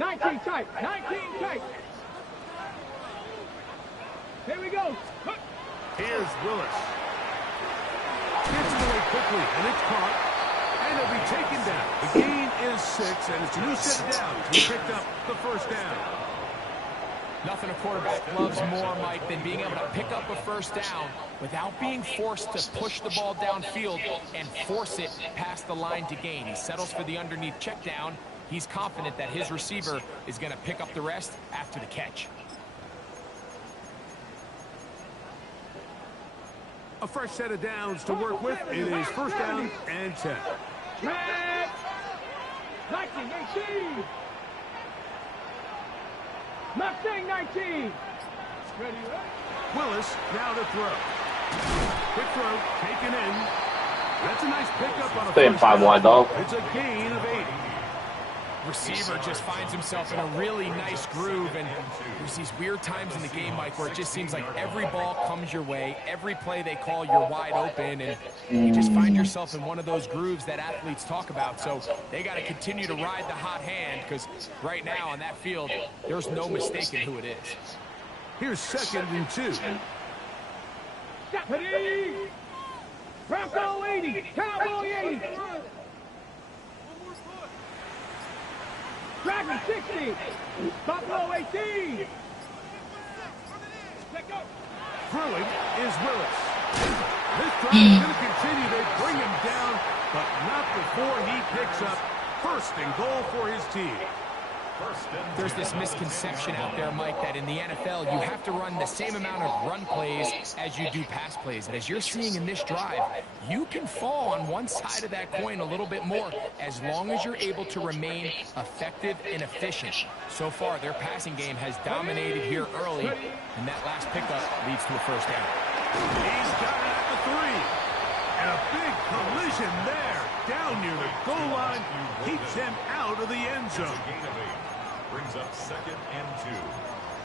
19 tight. 19 tight. Here we go. Here's Willis. Gets it away quickly, and it's caught. And it'll be taken down. The gain is 6, and it's a new set of downs. He picked up the first down. Nothing a quarterback loves more, Mike, than being able to pick up a first down without being forced to push the ball downfield and force it past the line to gain. He settles for the underneath check down. He's confident that his receiver is going to pick up the rest after the catch. A fresh set of downs to work with. It is first down and 10. 19, 18. Mustang 19. Ready, Willis now to throw. Quick throw, taken in. That's a nice pickup on a first down. It's a gain of 8. Receiver just finds himself in a really nice groove, and there's these weird times in the game, Mike, where it just seems like every ball comes your way, every play they call, you're wide open, and you just find yourself in one of those grooves that athletes talk about. So they got to continue to ride the hot hand, because right now on that field, there's no mistaking who it is. Here's 2nd and 2. Ready. Bronco 80. Cowboy 80. Dragon 60. Buffalo 18. Throwing is Willis. This drive is going to continue. They bring him down, but not before he picks up 1st and goal for his team. There's this misconception out there, Mike, that in the NFL you have to run the same amount of run plays as you do pass plays. And as you're seeing in this drive, you can fall on one side of that coin a little bit more as long as you're able to remain effective and efficient. So far, their passing game has dominated here early, and that last pickup leads to a first down. He's got it at the 3. And a big collision there down near the goal line keeps him out of the end zone. Brings up 2nd and 2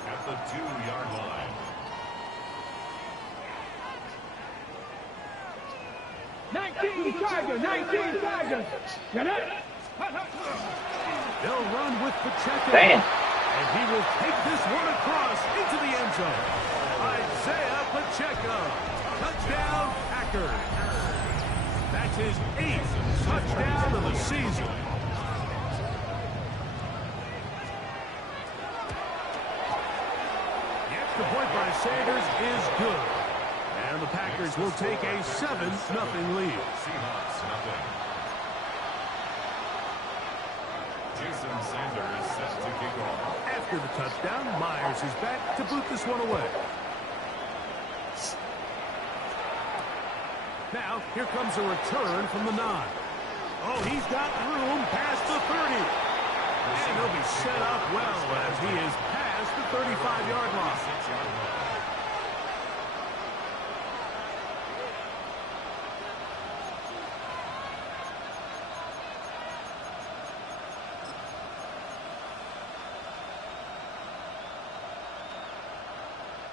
at the 2-yard line. Nineteen Tigers. Get it? They'll run with Pacheco. Damn. And he will take this one across into the end zone. Isaiah Pacheco. Touchdown, Packers. That's his 8th touchdown of the season. The point by Sanders is good. And the Packers will take a 7-0 lead. Seahawks, nothing. Jason Sanders set to kick off. After the touchdown, Myers is back to boot this one away. Now, here comes a return from the 9. Oh, he's got room past the 30. And he'll be set up well as he is past the 35-yard line.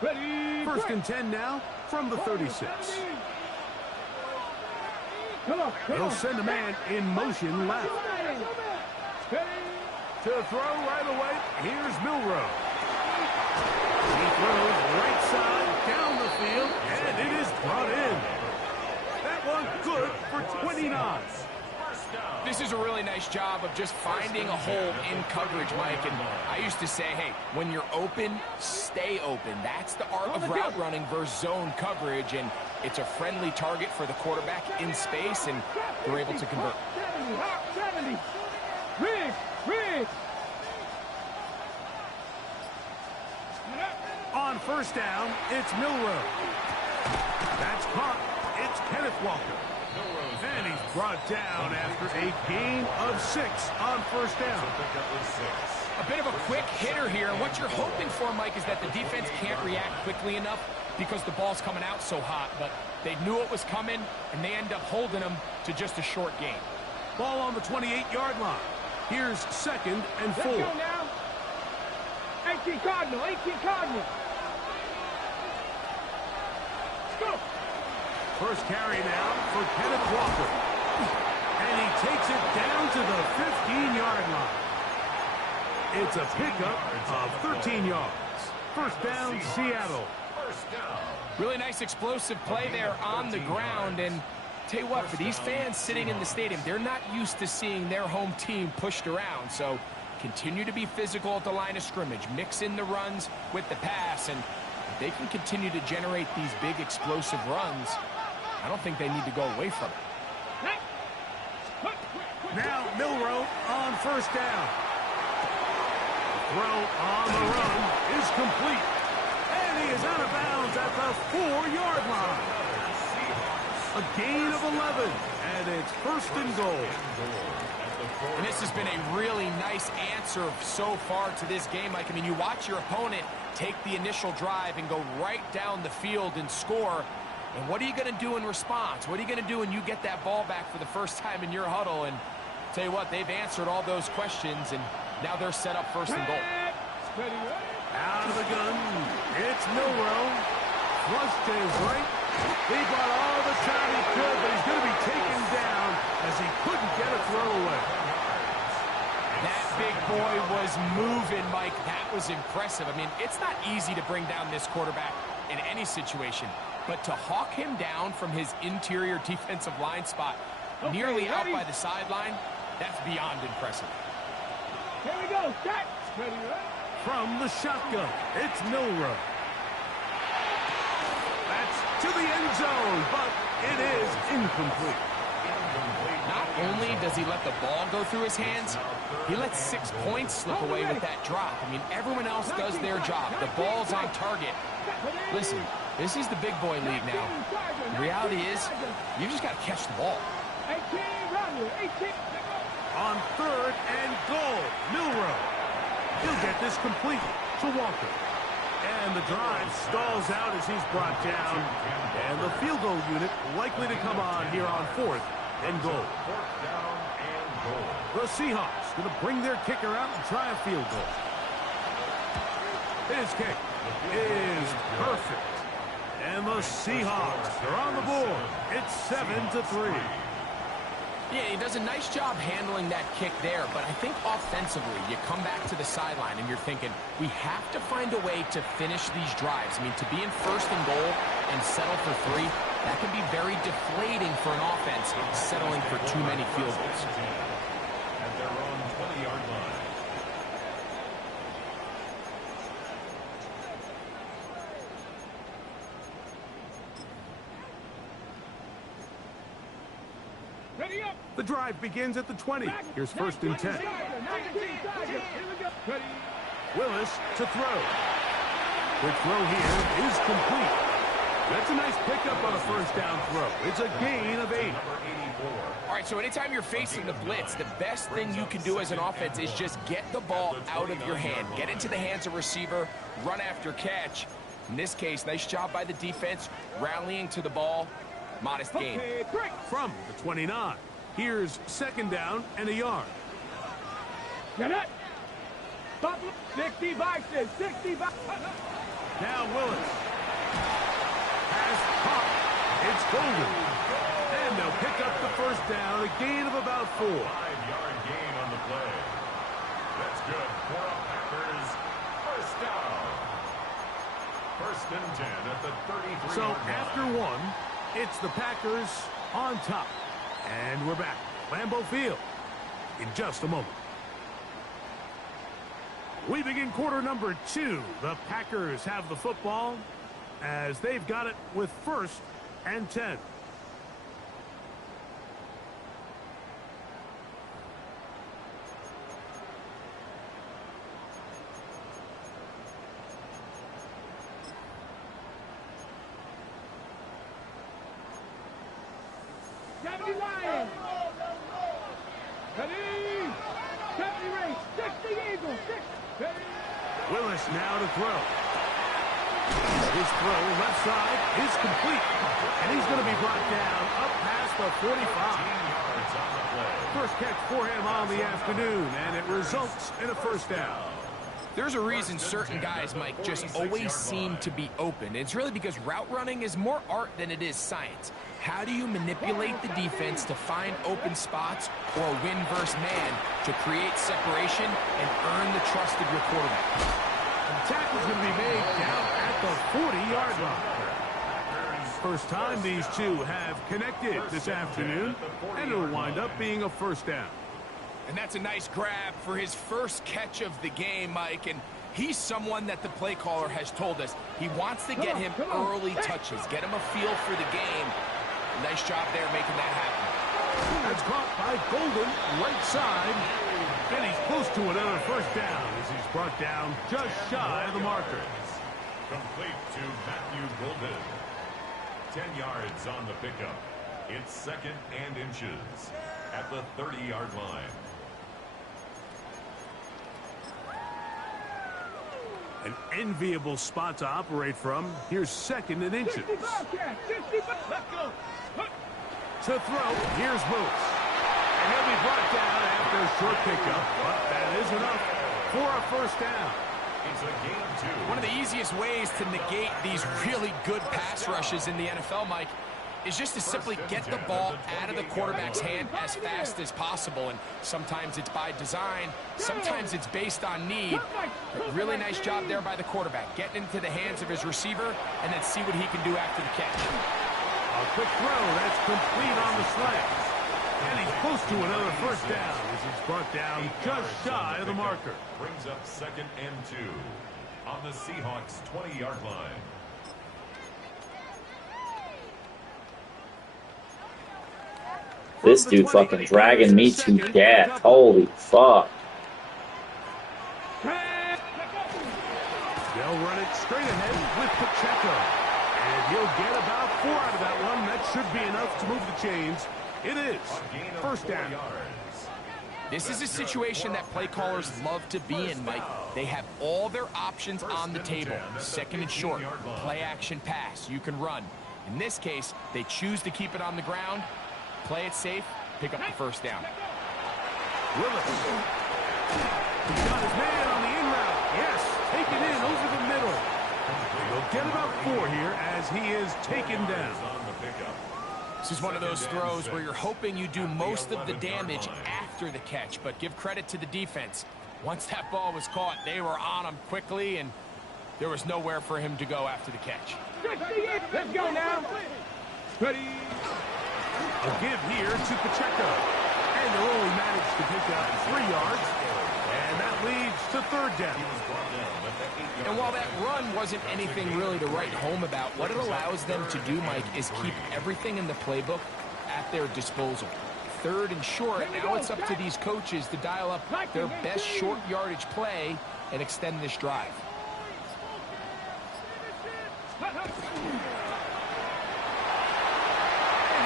Ready. 1st and 10 now from the 36. They'll send a man in motion left. To throw right away, here's Milrow. He throws right side down the field, and it is brought in. That one good for 29. This is a really nice job of just finding a hole in coverage, Mike. And I used to say, hey, when you're open, stay open. That's the art of route running versus zone coverage. And it's a friendly target for the quarterback in space, and they're able to convert. 70. Riggs. On 1st down, it's Milrow. That's caught. It's Kenneth Walker. And he's brought down after a gain of 6 on 1st down. A bit of a quick hitter here. What you're hoping for, Mike, is that the defense can't react quickly enough because the ball's coming out so hot. But they knew it was coming, and they end up holding them to just a short gain. Ball on the 28-yard line. Here's 2nd and 4. Let's go now. 18 Cardinal. Let's go. First carry now for Kenneth Walker. And he takes it down to the 15-yard line. It's a pickup of 13 yards. First down, Seattle. Really nice explosive play there on the ground. And tell you what, for these fans sitting in the stadium, they're not used to seeing their home team pushed around. So continue to be physical at the line of scrimmage. Mix in the runs with the pass. And if they can continue to generate these big explosive runs, I don't think they need to go away from it. Now Milroe on first down. Throw on the run is complete. And he is out of bounds at the 4-yard line. A gain of 11. And it's first and goal. And this has been a really nice answer so far to this game, Mike. I mean, you watch your opponent take the initial drive and go right down the field and score. And what are you going to do in response? What are you going to do when you get that ball back for the first time in your huddle? And tell you what, they've answered all those questions, and now they're set up first and goal. Out of the gun, it's Milroe. Flush to his right. He bought all the time he could, but he's going to be taken down as he couldn't get a throw away. That big boy was moving, Mike. That was impressive. I mean, it's not easy to bring down this quarterback in any situation, but to hawk him down from his interior defensive line spot, nearly out by the sideline, that's beyond impressive. Here we go. Set. Ready, right? From the shotgun, it's Milroe. That's to the end zone, but it is incomplete. Not only does he let the ball go through his hands, he lets 6 points slip away with that drop. I mean, everyone else does their job. The ball's on target. Listen, this is the big boy league now. The reality is, you just got to catch the ball. 18, run you. 18. On third and goal, Milroe. He'll get this complete to Walker. And the drive stalls out as he's brought down. And the field goal unit likely to come on here on fourth and goal. The Seahawks going to bring their kicker out and try a field goal. His kick is perfect. And the Seahawks are on the board. It's 7-3. Yeah, he does a nice job handling that kick there, but I think offensively, you come back to the sideline and you're thinking, we have to find a way to finish these drives. I mean, to be in first and goal and settle for 3, that can be very deflating for an offense, settling for too many field goals. At their own 20-yard line. Ready up. The drive begins at the 20. Here's first and 10. Willis to throw. Quick throw here is complete. That's a nice pickup on a first down throw. It's a gain of 8. All right, so anytime you're facing the blitz, the best thing you can do as an offense is just get the ball out of your hand. Get into the hands of receiver, run after catch. In this case, nice job by the defense, rallying to the ball. Modest gain. From the 29. Here's second down and a yard. Get it. 65, 65. Now Willis has caught. It's golden. And they'll pick up the first down, a gain of about 4. 5-yard gain on the play. That's good for the Packers. First down. First and 10 at the 33. So after 1, it's the Packers on top. And we're back. Lambeau Field in just a moment. We begin quarter number 2. The Packers have the football as they've got it with first and 10. Deputy Lion. Ready. Deputy Race. 60 Eagle. 6. Willis now to throw. His throw left side is complete. And he's going to be brought down up past the 45. Yards on the play. First catch for him on the afternoon, and it results in a first down. There's a reason certain guys, Mike, just always seem to be open. It's really because route running is more art than it is science. How do you manipulate the defense to find open spots or win versus man to create separation and earn the trust of your quarterback? The tackle's going to be made down at the 40-yard line. First time these two have connected this afternoon, and it'll wind up being a first down. And that's a nice grab for his first catch of the game, Mike. And he's someone that the play caller has told us he wants to get him early touches, get him a feel for the game. Nice job there making that happen. That's caught by Golden, right side. And he's close to another first down as he's brought down just shy of the marker. Complete to Matthew Golden. 10 yards on the pickup. It's 2nd and inches at the 30-yard line. An enviable spot to operate from. Here's 2nd and inches. To throw, here's Moose. And he'll be brought down after a short pickup, but that is enough for a first down. It's a gain 2. One of the easiest ways to negate these really good pass rushes in the NFL, Mike, is just to simply get the ball out of the quarterback's hand as fast as possible. And sometimes it's by design, sometimes it's based on need. But really nice job there by the quarterback, getting into the hands of his receiver and then see what he can do after the catch. A quick throw, that's complete on the slant. And he's close to another first down as he's brought down just shy of the marker. Brings up 2nd and 2 on the Seahawks 20-yard line. This dude fucking dragging me to death. Holy fuck. They'll run it straight ahead with Pacheco. And he'll get about 4 out of that one. That should be enough to move the chains. It is first down. This is a situation that play callers love to be in, Mike. They have all their options on the table. 2nd and short, play action pass, you can run. In this case, they choose to keep it on the ground, play it safe, pick up the first down. Willis. He's got his man on the in route. Yes, taken in over the middle. He'll get about 4 here as he is taken down. This is one of those throws where you're hoping you do most of the damage after the catch, but give credit to the defense. Once that ball was caught, they were on him quickly, and there was nowhere for him to go after the catch. Let's go now. Ready. A give here to Pacheco. And they'll only manage to pick up 3 yards. And that leads to 3rd down. And while that run wasn't anything really to write home about, what it allows them to do, Mike, is keep everything in the playbook at their disposal. 3rd and short, now it's up to these coaches to dial up their best short yardage play and extend this drive. And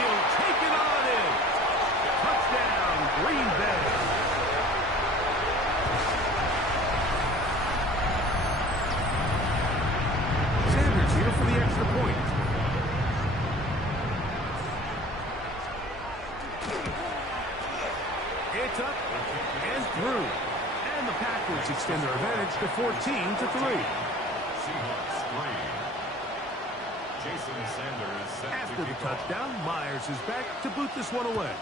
he'll take it on in. Touchdown, Green Bay. Sanders here for the extra point. It's up and through. And the Packers extend their advantage to 14-3. Seahawks 3. Jason Sanders set After to the kick off. touchdown, Myers is back to boot this one away.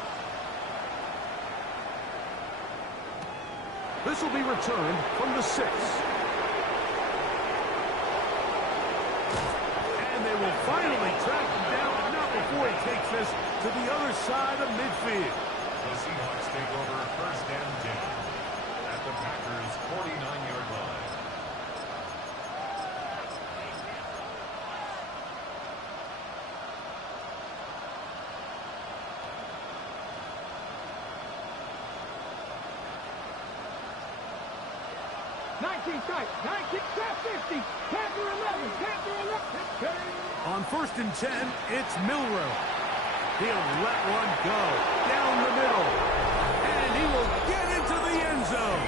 This will be returned from the 6. And they will finally track him down, but not before he takes this to the other side of midfield. The Seahawks take over 1st and 10 at the Packers' 49-yard line. On 1st and 10, it's Milrow. He'll let one go down the middle. And he will get into the end zone.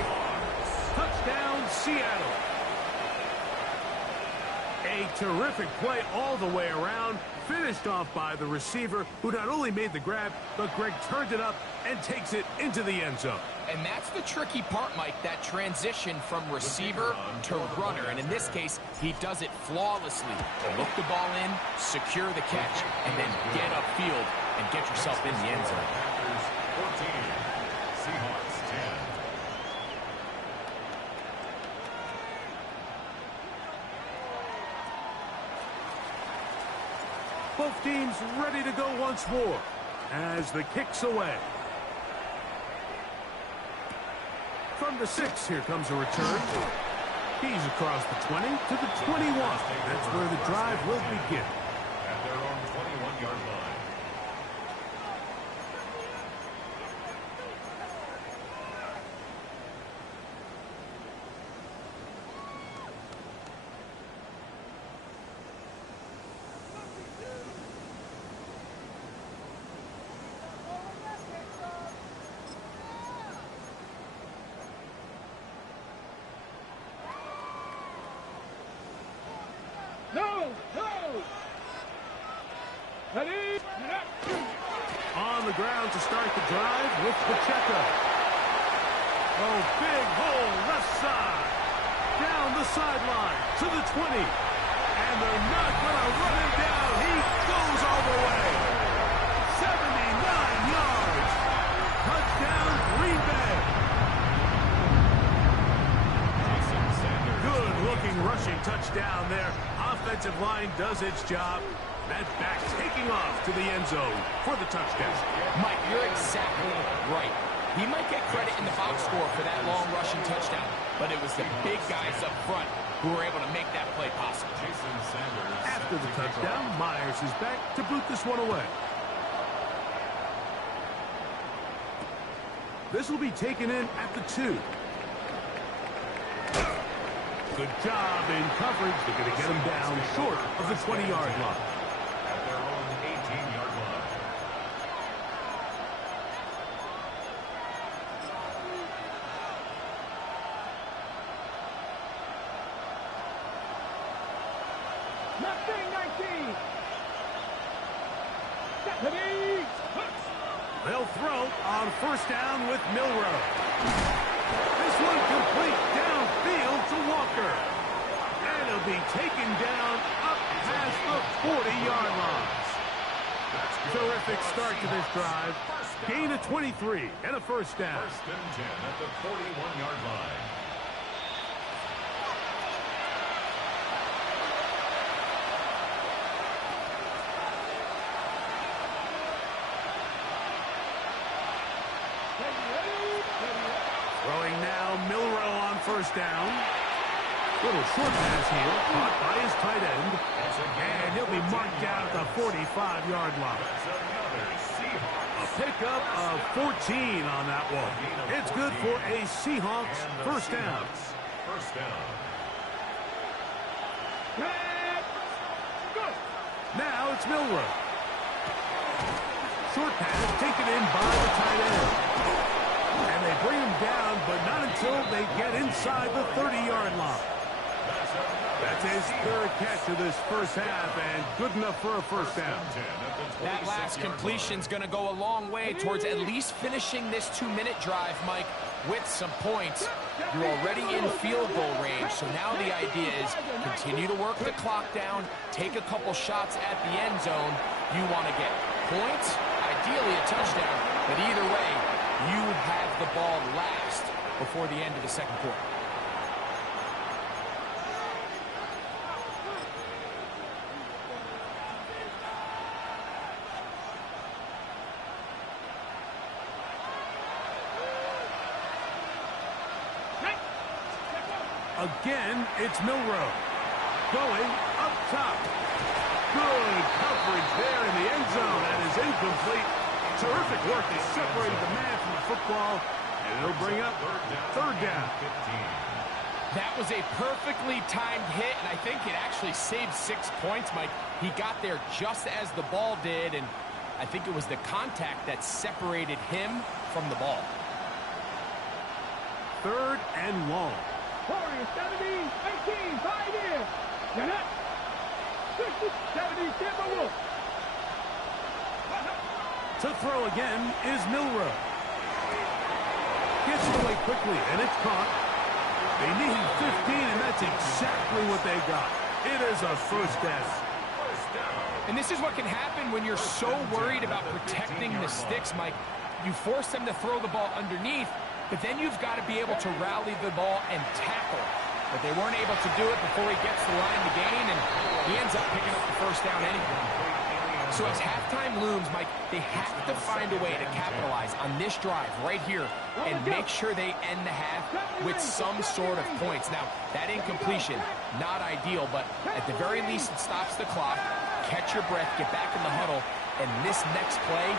Touchdown, Seattle. A terrific play all the way around, finished off by the receiver, who not only made the grab, but Greg turned it up and takes it into the end zone. And that's the tricky part, Mike, that transition from receiver to runner. And in this case, he does it flawlessly. Look the ball in, secure the catch, and then get upfield and get yourself in the end zone. Packers 14, Seahawks 10. Both teams ready to go once more as the kick's away. From the 6, here comes a return. He's across the 20 to the 21. That's where the drive will begin. At their own 21-yard line. No! No! Ready? On the ground to start the drive with Pacheco. Oh, big hole left side. Down the sideline to the 20. And they're not going to run him down. He goes all the way. 79 yards. Touchdown, Green Bay. Good-looking rushing touchdown there. Offensive line does its job. That back taking off to the end zone for the touchdown. Mike, you're exactly right. He might get credit in the box score for that long rushing touchdown, but it was the big guys up front who were able to make that play possible. After the touchdown, Myers is back to boot this one away. This will be taken in at the 2. Good job in coverage. They're going to get him down short of the 20-yard line. At their own 18-yard line. Nothing, 19! Ready? They'll throw on first down with Milrow. This one complete downfield to Walker. And he'll be taken down up past the 40-yard line. Terrific start to this drive. Gain of 23 and a first down. First and 10 at the 41-yard line. Throwing now, Milrow on first down. Little short pass here, caught by his tight end. And he'll be marked down at the 45-yard line. A pickup of 14 on that one. It's good for a Seahawks first down. First down. Now it's Milrow. Short pass taken in by the tight end. And they bring him down, but not until they get inside the 30-yard line. That's his third catch of this first half, and good enough for a first down. That last completion's going to go a long way towards at least finishing this 2-minute drive, Mike, with some points. You're already in field goal range, so now the idea is continue to work the clock down, take a couple shots at the end zone. You want to get points, ideally a touchdown, but either way, you have the ball last before the end of the second quarter. Again, it's Milrow. Going up top. Good coverage there in the end zone. That is incomplete. Terrific work. They separated the man from the football, and it'll bring up third down. That was a perfectly timed hit, and I think it actually saved 6 points, Mike. He got there just as the ball did, and I think it was the contact that separated him from the ball. Third and long. Warriors 17, 18, 5 here. You're not. 60, 70, Timberwolves. To throw again is Milrow. Gets it away quickly, and it's caught. They need 15, and that's exactly what they got. It is a first down. And this is what can happen when you're so worried about protecting the sticks, Mike. You force them to throw the ball underneath, but then you've got to be able to rally the ball and tackle. But they weren't able to do it before he gets the line to gain, and he ends up picking up the first down anyway. So as halftime looms, Mike, they have to find a way to capitalize on this drive right here and make sure they end the half with some sort of points. Now, that incompletion, not ideal, but at the very least it stops the clock. Catch your breath, get back in the huddle, and this next play,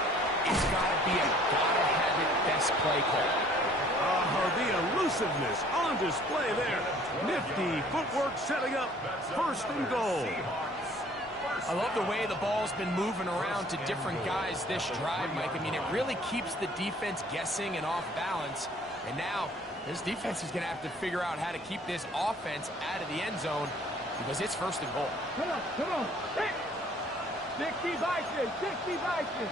it's got to be a gotta-have-it best play call. The elusiveness on display there. Nifty footwork setting up first and goal. I love the way the ball's been moving around to different guys this drive, Mike. I mean, it really keeps the defense guessing and off balance. And now, this defense is going to have to figure out how to keep this offense out of the end zone because it's first and goal. Come on, come on. 60 Vikings, 60 Vikings.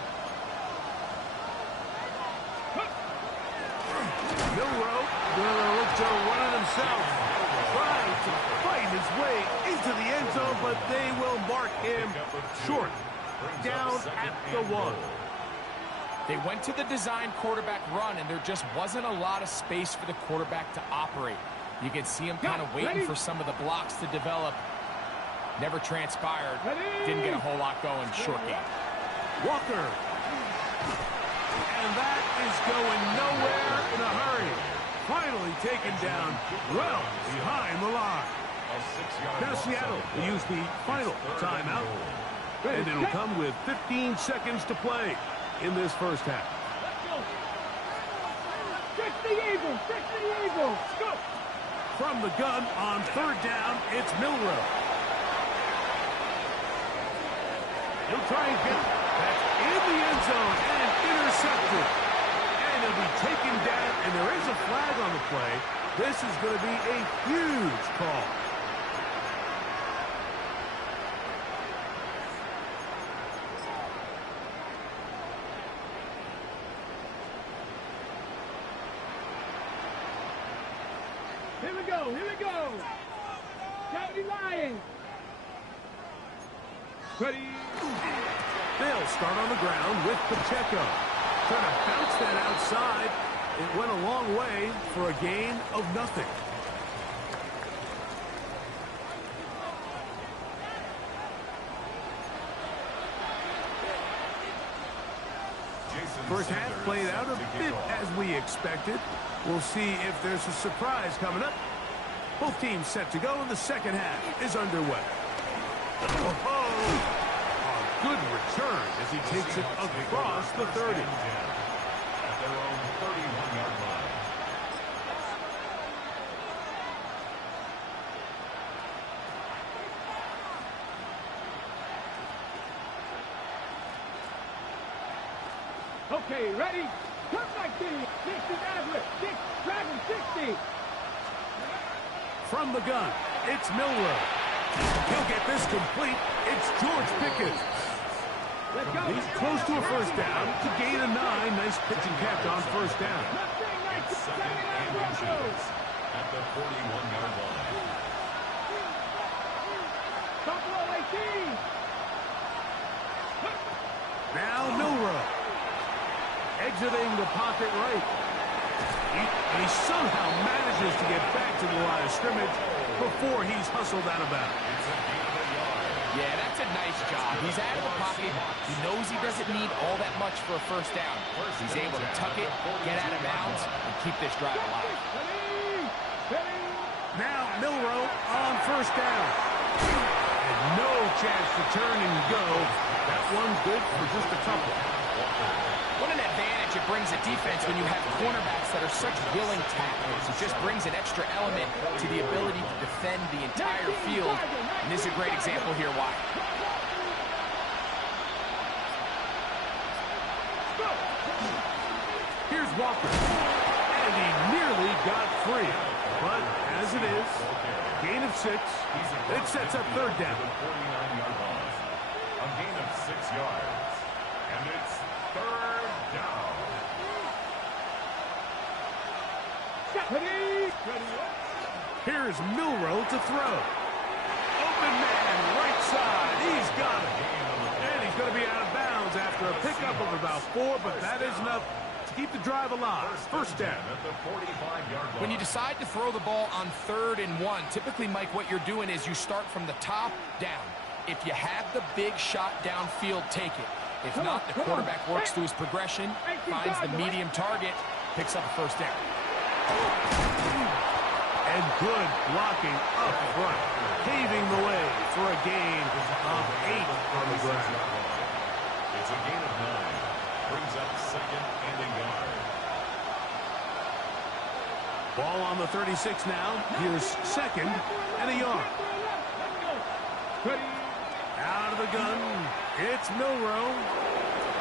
Milrow gonna look to run it himself. Trying to fight his way into the end zone, but they will mark him short. Down at the 1. They went to the design quarterback run, and there just wasn't a lot of space for the quarterback to operate. You can see him kind of waiting for some of the blocks to develop. Never transpired. Didn't get a whole lot going. Short game. Walker. And that is going nowhere in a hurry. Finally taken down well behind the line. Now Seattle will use the final timeout. And it'll come with 15 seconds to play in this first half. Let's go. 60 Eagles, 60 Eagles. Go. From the gun on third down, it's Milrow. He'll try and get that in the end zone and intercepted. And he'll be taken down, and there is a flag on the play. This is going to be a huge call. Here we go, here we go. County Lions. Ready. They'll start on the ground with Pacheco. Trying to bounce that outside. It went a long way for a gain of nothing. First half played out a bit as we expected. We'll see if there's a surprise coming up. Both teams set to go, and the second half is underway. Oh, a good return as he takes it across the 30. At their own 31-yard line. Okay, ready? Come back to you. 60 Maverick. 6, Dragon 60. From the gun, it's Milrow. He'll get this complete. It's George Pickens. Let's go. He's close to a first down to gain a 9. Nice pitching catch on first down. Second and inches at the 41-yard line. Buffalo 18. Now Milrow. Exiting the pocket right. He somehow manages to get back to the line of scrimmage before he's hustled out of bounds. Yeah, that's a nice job. He's out of the pocket. He knows he doesn't need all that much for a first down. He's able to tuck it, get out of bounds, and keep this drive alive. Now Milrow on first down. And no chance to turn and go. That one good for just a couple. What an advantage it brings a defense when you have cornerbacks that are such willing tacklers. It just brings an extra element to the ability to defend the entire field. And this is a great example here why. Here's Walker. And he nearly got free. But as it is, gain of 6. It sets up third down. 49-yard loss. A gain of 6 yards. And it's third down. Here's Milrow to throw. Open man, right side. He's got it. And he's going to be out of bounds after a pickup of about 4, but that is enough to keep the drive alive. First down. At the 45-yard line. When you decide to throw the ball on 3rd and 1, typically, Mike, what you're doing is you start from the top down. If you have the big shot downfield, take it. If not, the quarterback works through his progression, finds the medium target, picks up a first down. And good blocking up front, paving the way for a gain of 8 on the ground. It's a gain of 9. Brings up 2nd and a yard. Ball on the 36 now. Here's 2nd and a yard. Out of the gun. It's Milrow.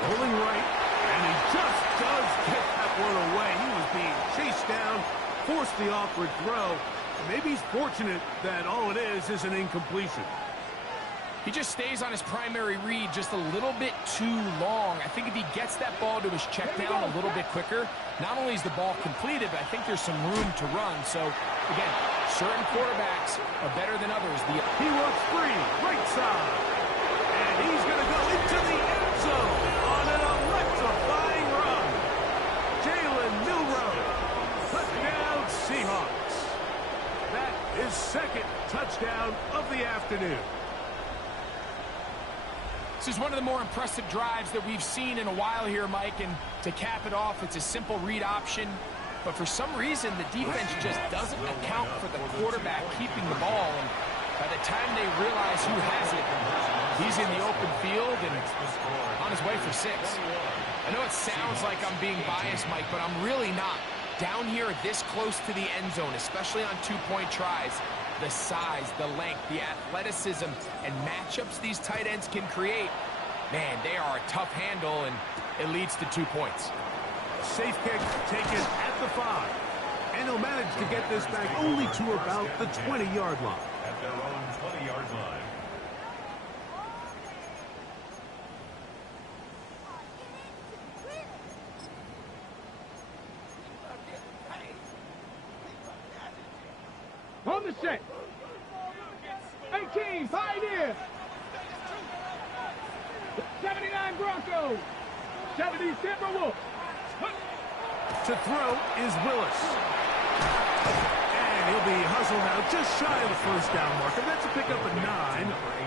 Rolling right. And he just does get that one away. He was being chased down. Forced the awkward throw. Maybe he's fortunate that all it is an incompletion. He just stays on his primary read just a little bit too long. I think if he gets that ball to his check down a little bit quicker, not only is the ball completed, but I think there's some room to run. So, again, certain quarterbacks are better than others. He works free, right side. And he's going to go into the end zone on an electrifying run. Jalen Milrow. Touchdown, Seahawks. That is 2nd touchdown of the afternoon. This is one of the more impressive drives that we've seen in a while here, Mike, and to cap it off, it's a simple read option, but for some reason, the defense just doesn't account for the quarterback keeping the ball, and by the time they realize who has it, he's in the open field and on his way for 6. I know it sounds like I'm being biased, Mike, but I'm really not. Down here this close to the end zone, especially on 2-point tries, the size, the length, the athleticism, and matchups these tight ends can create, man, they are a tough handle, and it leads to 2 points. Safe kick taken at the 5. And he'll manage to get this back only to about the 20-yard line. At their own 20-yard line. On the set. 18, Pioneer. 79 Broncos. 70 Timberwolves. To throw is Willis. And he'll be hustled out just shy of the first down marker. That's a pickup of 9.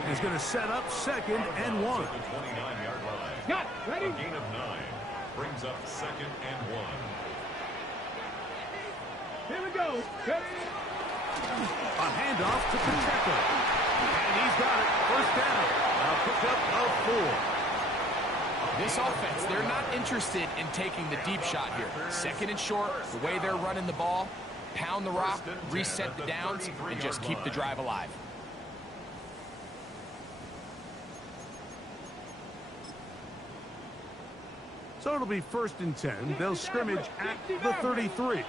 He's going to set up 2nd and 1. The 29-yard line. Got it. Ready? A gain of 9. Brings up 2nd and 1. Here we go. Ready? A handoff to Pacheco. And he's got it. First down. A pickup of 4. This offense, they're not interested in taking the deep shot here. 2nd and short, the way they're running the ball, pound the rock, reset the downs, and just keep the drive alive. So it'll be 1st and 10. They'll scrimmage at the 33.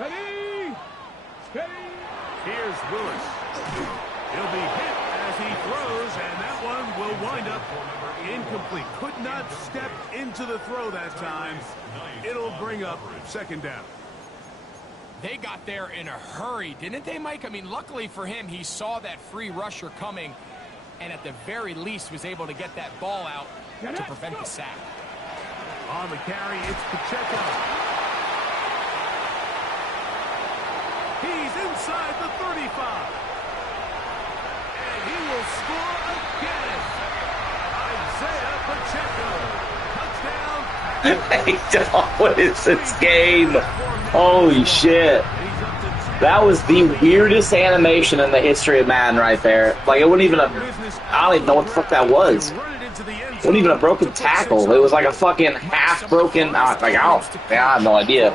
Ready? Ready? Here's Willis. He'll be hit as he throws, and that one will wind up incomplete. Could not step into the throw that time. It'll bring up 2nd down. They got there in a hurry, didn't they, Mike? I mean, luckily for him, he saw that free rusher coming, and at the very least was able to get that ball out to prevent the sack. On the carry, it's Pacheco. He's inside the 35. And he will score again. Isaiah Pacheco. Touchdown. What is this game? Holy shit. That was the weirdest animation in the history of Madden right there. Like, it wouldn't even have... I don't even know what the fuck that was. It wasn't even a broken tackle. It was like a fucking half-broken... Like, I have no idea.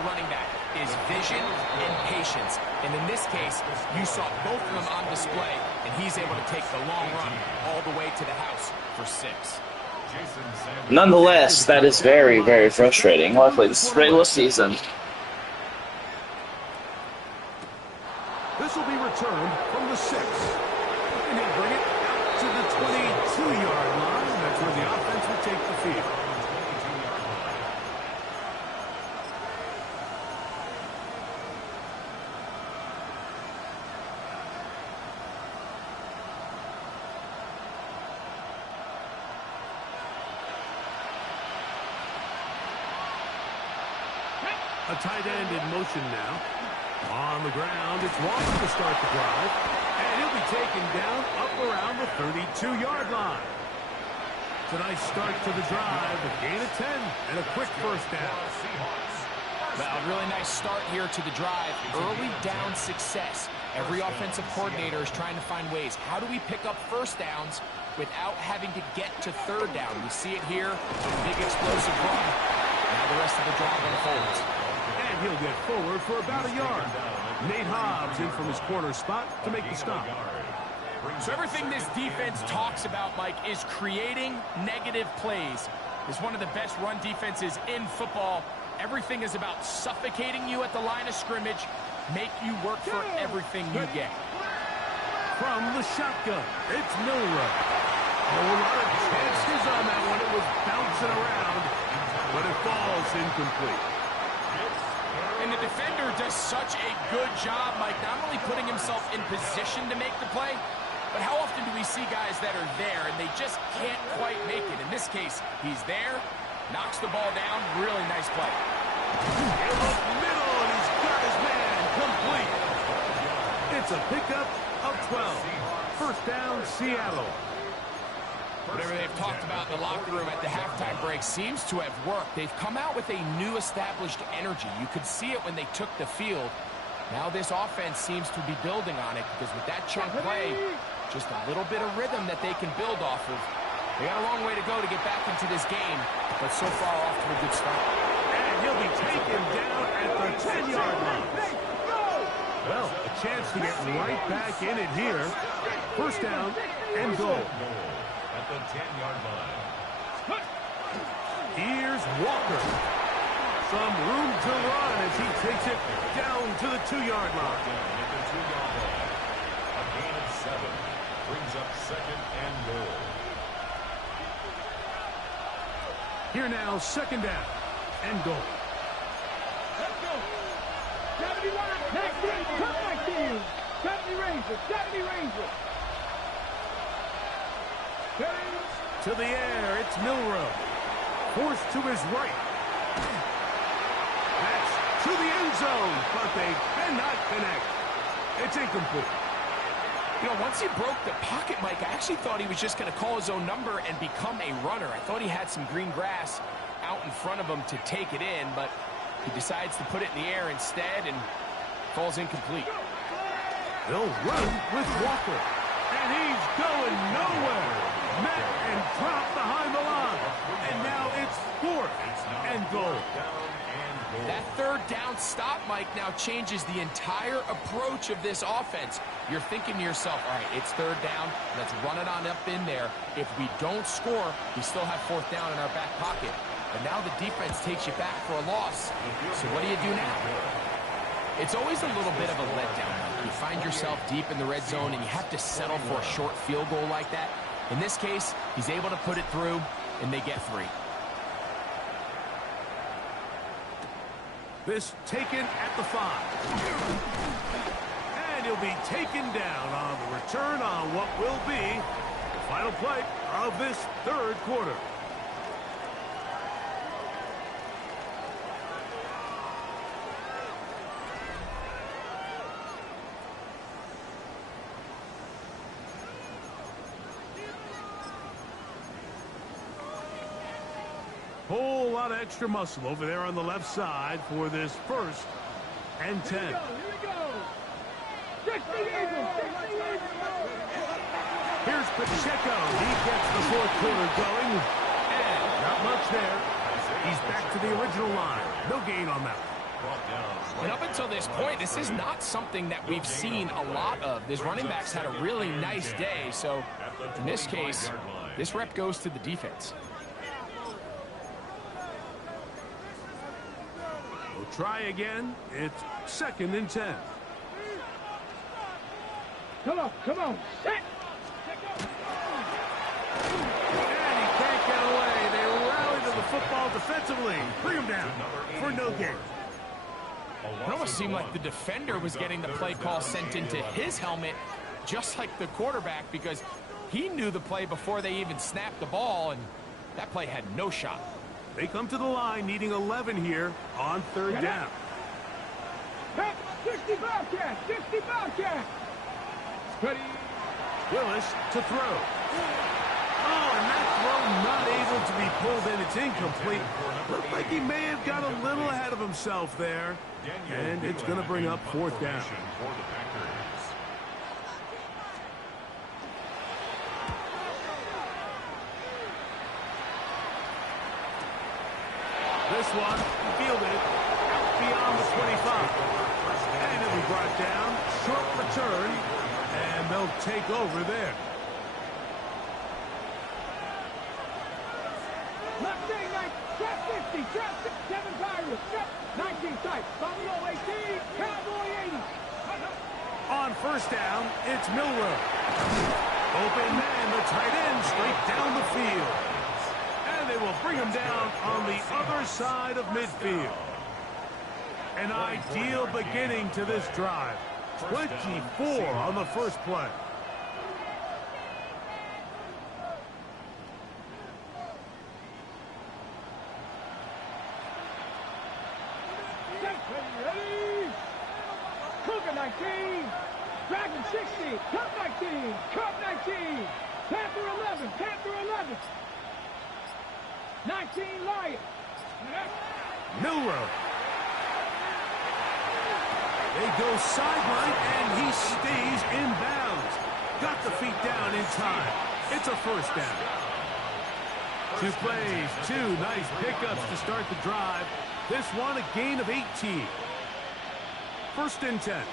Is vision and patience. And in this case, you saw both of them on display, and he's able to take the long run all the way to the house for 6. Nonetheless, that is very, very frustrating. Luckily, this is regular season. returned from the 6. And he'll bring it out to the 22-yard line. That's where the offense will take the field. A tight end in motion now. On the ground, it's Walker to start the drive. And he'll be taken down up around the 32-yard line. It's a nice start to the drive. A gain of 10 and a quick first down. Well, a really nice start here to the drive. Early down success. Every offensive coordinator is trying to find ways. How do we pick up first downs without having to get to third down? We see it here. Big explosive run. Now the rest of the drive unfolds. And he'll get forward for about a yard. Nate Hobbs in from his corner spot to make the stop. So everything this defense talks about, Mike, is creating negative plays. It's one of the best run defenses in football. Everything is about suffocating you at the line of scrimmage, make you work for everything you get. From the shotgun, it's Milrow. A lot of chances on that one. It was bouncing around, but it falls incomplete. And the defender does such a good job, Mike, not only putting himself in position to make the play, but how often do we see guys that are there and they just can't quite make it? In this case, he's there, knocks the ball down, really nice play. In the middle, and he's got his man complete. It's a pickup of 12. First down, Seattle. Whatever they've talked about in the locker room at the halftime break seems to have worked. They've come out with a new established energy. You could see it when they took the field. Now this offense seems to be building on it because with that chunk play, just a little bit of rhythm that they can build off of. They got a long way to go to get back into this game, but so far off to a good start. And he'll be taken down at the 10-yard line. Well, a chance to get right back in it here. First down and goal. At the 10-yard line. Here's Walker. Some room to run as he takes it down to the 2-yard line. At the 2-yard line. A gain of 7 brings up second and goal. Here now, second down and goal. Let's go. 71. Next in. Come back to you. 70 Rangers. 70 Rangers. To the air, it's Milrow. Forced to his right. That's to the end zone, but they cannot connect. It's incomplete. You know, once he broke the pocket, Mike, I actually thought he was just going to call his own number and become a runner. I thought he had some green grass out in front of him to take it in, but he decides to put it in the air instead and falls incomplete. They'll run with Walker, and he's going nowhere. Met and dropped behind the line, and now it's fourth and goal. That third down stop, Mike, now changes the entire approach of this offense. You're thinking to yourself, all right, it's third down. Let's run it on up in there. If we don't score, we still have fourth down in our back pocket. But now the defense takes you back for a loss. So what do you do now? It's always a little bit of a letdown, Mike. You find yourself deep in the red zone, and you have to settle for a short field goal like that. In this case, he's able to put it through, and they get 3. This taken at the 5. And he'll be taken down on the return on what will be the final play of this third quarter. Whole lot of extra muscle over there on the left side for this first and 10. Here we go. 60 Eagles. 60 Eagles. Here's Pacheco. He gets the fourth quarter going. And not much there. He's back to the original line. No gain on that. And up until this point, this is not something that we've seen a lot of. This running back's had a really nice day. So in this case, this rep goes to the defense. We'll try again. It's second and 10. Come on. Set. And he can't get away. They rally to the football defensively. Bring him down for no gain. It almost seemed like the defender was getting the play call sent into his helmet, just like the quarterback, because he knew the play before they even snapped the ball, and that play had no shot. They come to the line needing 11 here on third down. 60 Bobcat. 60 Bobcat. Ready. Willis to throw. Oh, and that throw not able to be pulled in. It's incomplete. Looked like he may have got a little ahead of himself there. And it's going to bring up fourth down. This one fielded out beyond the 25. And it'll be brought down. Short return. And they'll take over there. Left wing, trap 50, trap 7 Pirates, trap 19 tight, Buffalo 18, Cowboy 80. On first down, it's Milrow. Open man, the tight end, straight down the field. And they will bring him down on the other side of midfield. An ideal beginning to this drive. 24 on the first play. Ready? Cougar 19, Dragon 60, Cup 19, Cup 19, Panther 11, Panther 11, 19 Lion. Milrow. They go sideline, and he stays in bounds. Got the feet down in time. It's a first down. 2 plays, 2 nice pickups to start the drive. This one a gain of 18. First and 10.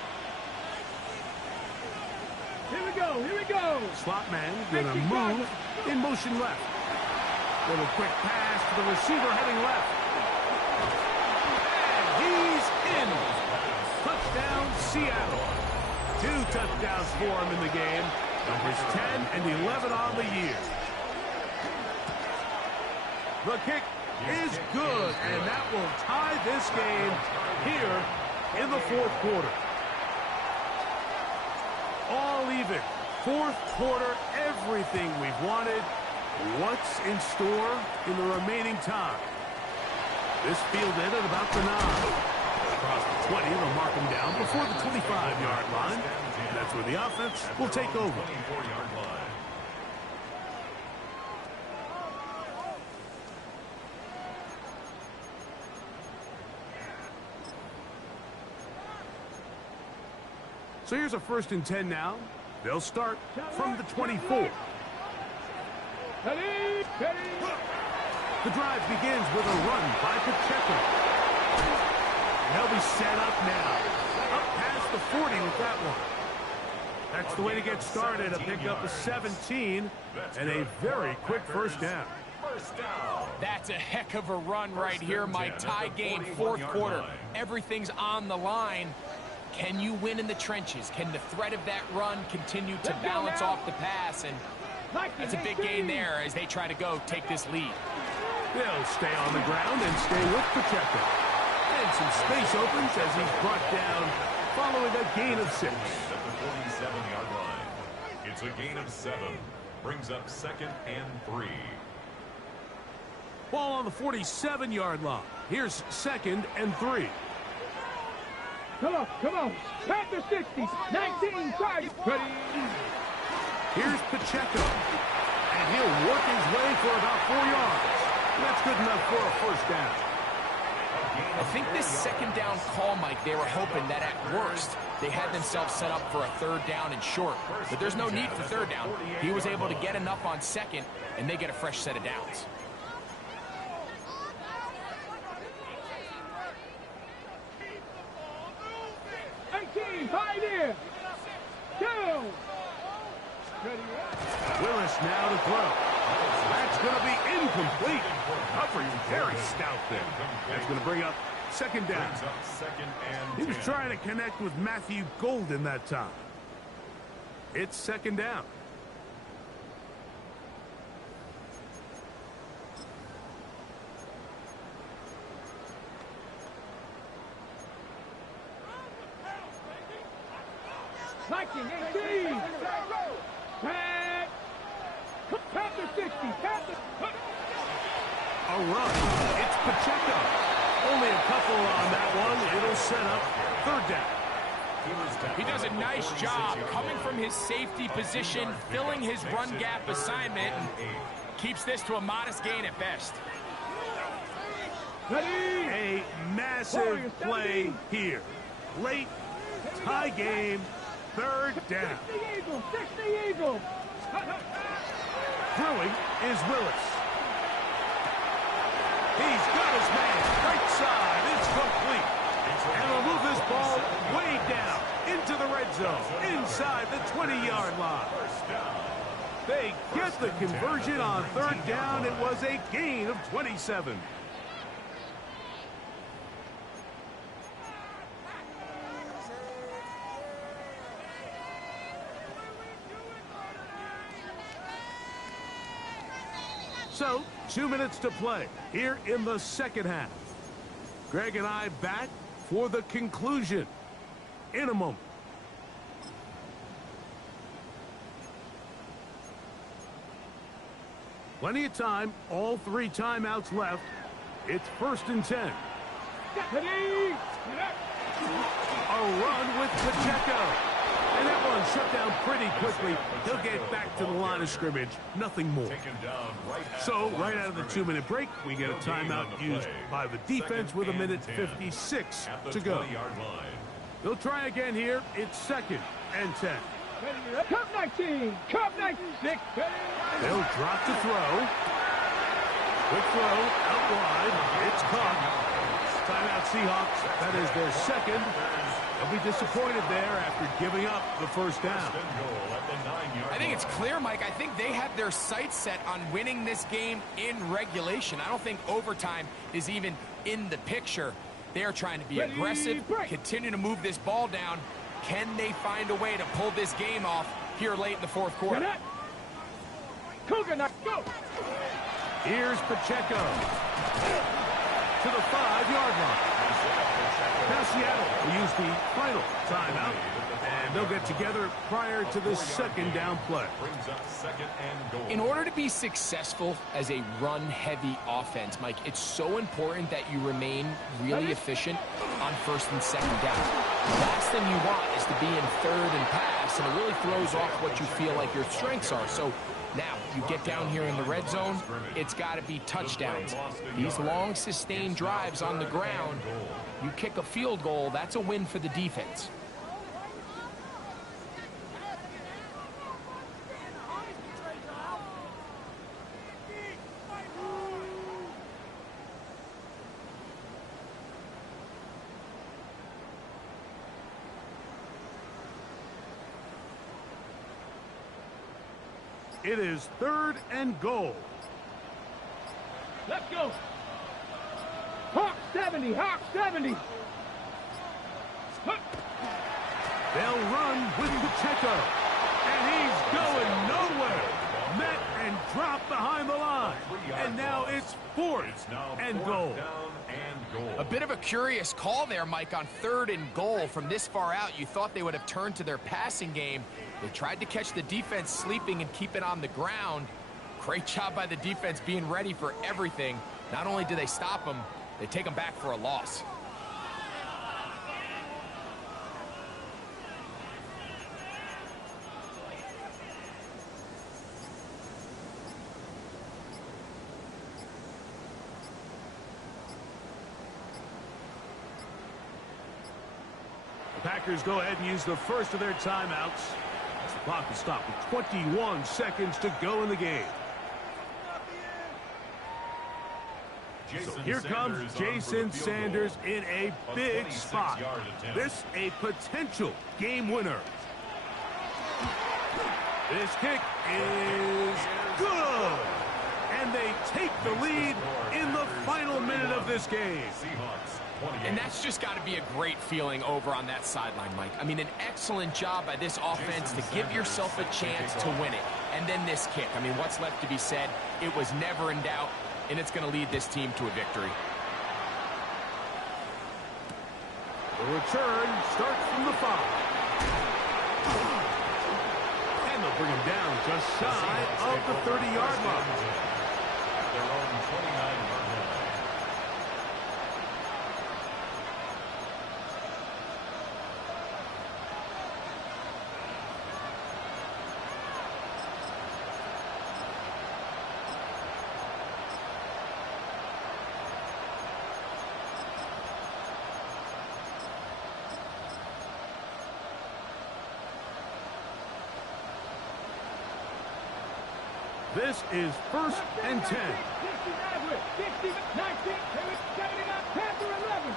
Here we go, here we go. Slot man gonna move in motion left. Little quick pass to the receiver heading left. And he's in. Touchdown, Seattle. 2 touchdowns for him in the game. Numbers 10 and 11 on the year. The kick is good, and that will tie this game here in the fourth quarter. All even. Fourth quarter, everything we've wanted. What's in store in the remaining time? This fielded at about the 9. Across the 20, they'll mark him down before the 25-yard line. And that's where the offense will take over. So here's a first and 10 now. They'll start from the 24. Ready, ready. The drive begins with a run by Pacheco. They'll be set up now. Up past the 40 with that one. That's the way to get started. A pickup of 17 and a very quick first down. That's a heck of a run right here, Mike. Tie game, fourth quarter. Everything's on the line. Can you win in the trenches? Can the threat of that run continue to balance off the pass? And that's a big gain there as they try to take this lead. They'll stay on the ground and stay with Pacheco. And some space opens as he's brought down following a gain of 6. At the 47-yard line. It's a gain of 7. Brings up 2nd and 3. Ball on the 47-yard line. Here's 2nd and 3. Come on. Panther 60, 19 target. Ready. Here's Pacheco. And he'll work his way for about 4 yards. That's good enough for a first down. I think this second down call, Mike, they were hoping that at worst they had themselves set up for a third down and short. But there's no need for third down. He was able to get enough on second, and they get a fresh set of downs. Pioneer. 2. Willis now to throw. That's going to be incomplete. Coverage very stout there. That's going to bring up second down. He was trying to connect with Matthew Golden that time. It's second down. Viking 18. Back. Panther 60. Panther. A run. It's Pacheco. Only a couple on that one. It'll set up third down. He does a nice job coming from his safety position, filling his run gap assignment, and keeps this to a modest gain at best. A massive play here. Late, tie game, third down. 60 Eagles. 60 Eagles. Throwing is Willis. He's got his man. Right side. It's complete. And will move this ball way down into the red zone, inside the 20-yard line. They get the conversion on third down. It was a gain of 27. So, 2 minutes to play here in the second half. Greg and I back for the conclusion in a moment. Plenty of time, all 3 timeouts left. It's 1st and 10. A run with Pacheco. And that one shut down pretty quickly. He'll get back to the line of scrimmage. Nothing more. So, right out of the 2-minute break, we get a timeout used by the defense with 1:56 to go. They'll try again here. It's 2nd and 10. Cup 19. Cup 96. They'll drop to throw. Quick throw out wide. It's caught. Timeout Seahawks. That is their second. They'll be disappointed there after giving up the first down. I think it's clear, Mike. I think they have their sights set on winning this game in regulation. I don't think overtime is even in the picture. They are trying to be aggressive, continue to move this ball down. Can they find a way to pull this game off here late in the 4th quarter? Go. Here's Pacheco to the 5-yard line. Now Seattle will use the final timeout, and they'll get together prior to the second down play. In order to be successful as a run-heavy offense, Mike, it's so important that you remain really efficient on 1st and 2nd down. The last thing you want is to be in 3rd and pass, and it really throws off what you feel like your strengths are. So now, you get down here in the red zone, it's got to be touchdowns. These long, sustained drives on the ground, you kick a field goal, that's a win for the defense. It is 3rd and goal. Let's go. Hawk 70. Hawk 70. They'll run with Pacheco. And he's going nowhere. Met and dropped behind the line. And now it's 4th and goal. A bit of a curious call there, Mike, on 3rd and goal. From this far out, you thought they would have turned to their passing game. They tried to catch the defense sleeping and keep it on the ground. Great job by the defense being ready for everything. Not only do they stop them, they take them back for a loss. The Packers go ahead and use the first of their timeouts. The clock is stopped with 21 seconds to go in the game. So here comes Jason Sanders in a big spot. This a potential game winner. This kick is good. And they take the lead in the final minute of this game. And that's just got to be a great feeling over on that sideline, Mike. I mean, an excellent job by this offense to give yourself a chance to win it. And then this kick. I mean, what's left to be said? It was never in doubt, and it's going to lead this team to a victory. The return starts from the 5. And they'll bring him down just shy of the 30-yard line. Their own 29-yard line. This is 1st and 10. 60, 19, 79, Panther 11.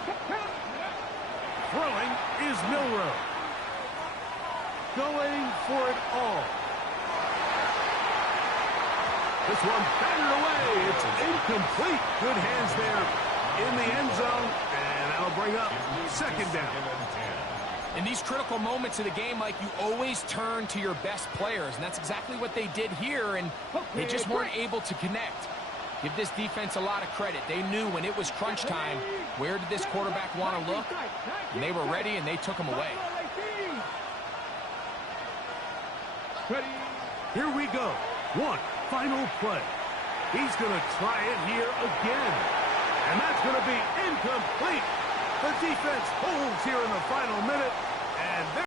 Throwing is Milrow. Going for it all. This one batted away. It's incomplete. Good hands there in the end zone. And that'll bring up 2nd down. In these critical moments of the game, Mike, you always turn to your best players, and that's exactly what they did here, and they just weren't able to connect. Give this defense a lot of credit. They knew when it was crunch time, where did this quarterback want to look, and they were ready, and they took him away. Here we go. One final play. He's going to try it here again, and that's going to be incomplete. The defense holds here in the final minute, and